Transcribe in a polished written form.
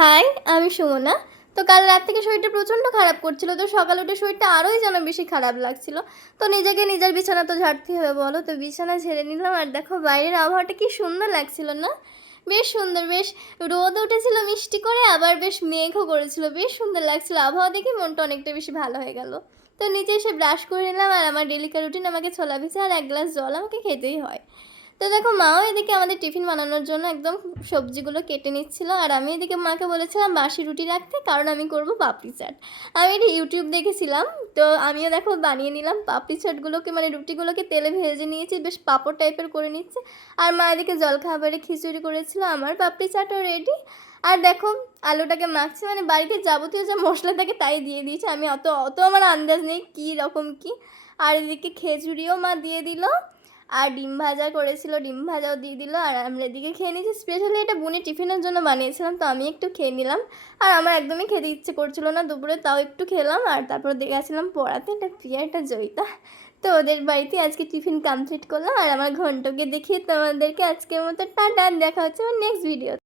High, আমি সুমনা। তো কাল রাত থেকে শরীরটা প্রচণ্ড খারাপ করছিল। তো সকালে উঠে শরীরটা আরোই যেন বেশি খারাপ লাগছিল। তো নিজেকে নিজের বিছানা তো ঝাড়তেই হবে বলো। তো বিছানা ঝেড়ে নিলাম আর দেখো বাইরের আবহাওয়াটা কি সুন্দর লাগছিল না? বেশ সুন্দর, বেশ রোদ উঠেছিল মিষ্টি করে, আবার বেশ মেঘও করেছিল। বেশ সুন্দর লাগছিল। আবহাওয়া দেখে মনটা অনেকটা বেশি ভালো হয়ে গেল। তো নিচে এসে ব্রাশ করে নিলাম আর আমার ডেলিকার রুটিন আমাকে ছোলা ভিজা আর ১ গ্লাস জল আমাকে খেতেই হয়। তো দেখো মাও এদিকে আমাদের টিফিন বানানোর জন্য একদম সবজিগুলো কেটে নিচ্ছিল আর আমি এদিকে মাকে বলেছিলাম বাসি রুটি রাখতে, কারণ আমি করব পাপড়ি চাট। আমি এটা ইউটিউব দেখেছিলাম। তো আমিও দেখো বানিয়ে নিলাম পাপড়ি চাটগুলোকে, মানে রুটিগুলোকে তেলে ভেজে নিয়েছি, বেশ পাঁপড় টাইপের করে নিচ্ছে। আর মা এদিকে জলখাবারে খিচুড়ি করেছিল, আমার পাপড়ি চাটও রেডি। আর দেখো আলুটাকে মাখছে, মানে বাড়িতে যাবতীয় যা মশলা থাকে তাই দিয়ে দিয়েছে। আমি অত অত আমার আন্দাজ নেই কী রকম কী। আর এদিকে খিচুড়িও মা দিয়ে দিল, আর ডিম ভাজা করেছিল, ডিম ভাজাও দিয়ে দিল। আর আমরা এদিকে খেয়ে নিয়েছি। স্পেশালি এটা বোনে টিফিনের জন্য বানিয়েছিলাম, তো আমি একটু খেয়ে নিলাম। আর আমার একদমই খেতে ইচ্ছে করছিল না দুপুরে, তাও একটু খেলাম। আর তারপর গেছিলাম পড়াতে, এটা প্রিয়া, এটা জয়িতা। তো ওদের বাড়িতে আজকে টিফিন কমপ্লিট করলাম আর আমার ঘন্টকে দেখিয়ে তোমাদেরকে আজকের মতো টাটা। দেখা হচ্ছে আমার নেক্সট ভিডিও।